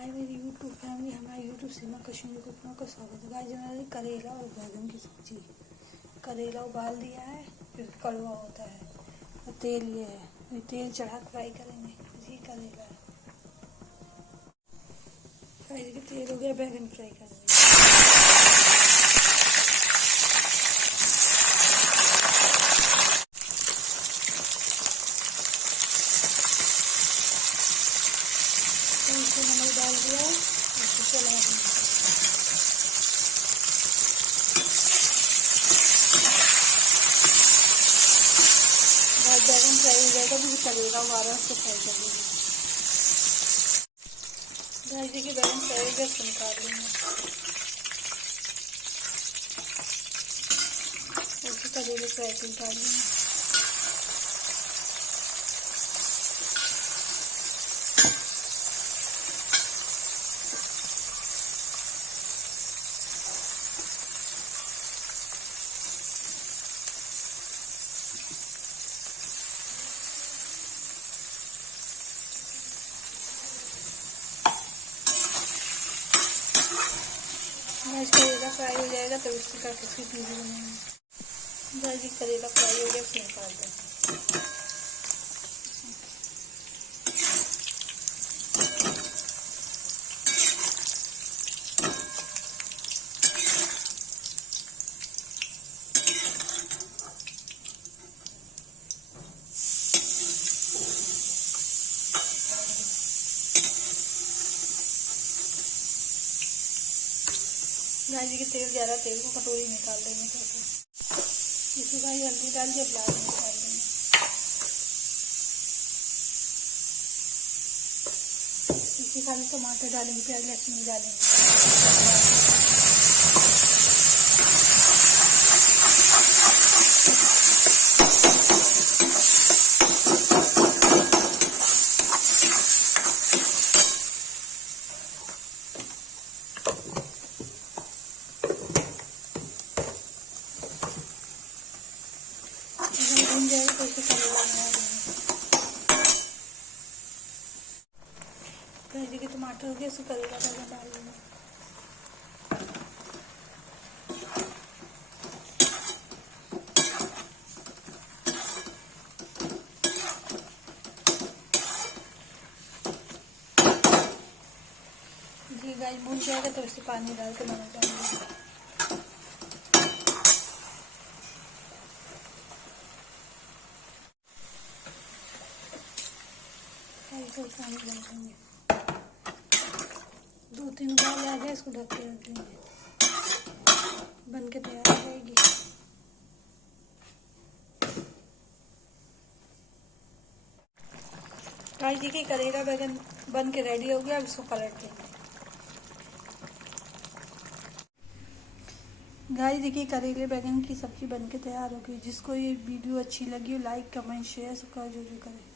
हाय मेरी YouTube family, हमारे YouTube सीमा Kashmiri cooking का स्वागत है। गाइस मैंने करेला और बैगन की सब्जी, करेला उबाल दिया है, फिर कड़वा होता है और तेल ये है, तेल चढ़ा फ्राई करेंगे। ये करेला है, फ्राई के तेल हो गया, बैगन फ्राई करेंगे। इसमें नमक डाल दिया, इसको चला देंगे। बैगन फ्राई हो जाएगा, फिर करेला उबाला उसको फ्राई कर देंगे। गाइस देखिए बैगन फ्राई हो गया, इसको निकाल लेंगे। उसको करेले फ्राई कर निकाल लेंगे। गाइस करेला फ्राई हो जाएगा तो इसकी काट इसकी प्यूरी बनाएंगे। गाइस करेला फ्राई हो गया, फिर निकाल देंगे। गाइस के तेल ज़्यादा, तेल को कटोरी निकाल देंगे। कैसे इसमें गाइस हल्दी डाल के प्याज निकाल देंगे। इसी खाली टमाटर डालेंगे, प्याज लहसुन डालेंगे। भून जाएगा तो इसे करेला बना देंगे। के टमाटर हो गया, इसको करेला बैगन डाल देंगे। जी गाइस भून जाएगा तो इसे पानी डाल के नमक डाल देंगे। पानी डाल देंगे। 2-3 उबाल आ जाए, इसको ढक के रख देंगे। बन के तैयार हो जाएगी। गाइस देखिए करेला बैगन बन के रेडी हो गया, अब इसको पलट देंगे। गाइस देखिए करेले बैगन की सब्जी बन के तैयार हो गई। जिसको ये वीडियो अच्छी लगी हो, लाइक कमेंट शेयर सब्सक्राइब जरूर करें।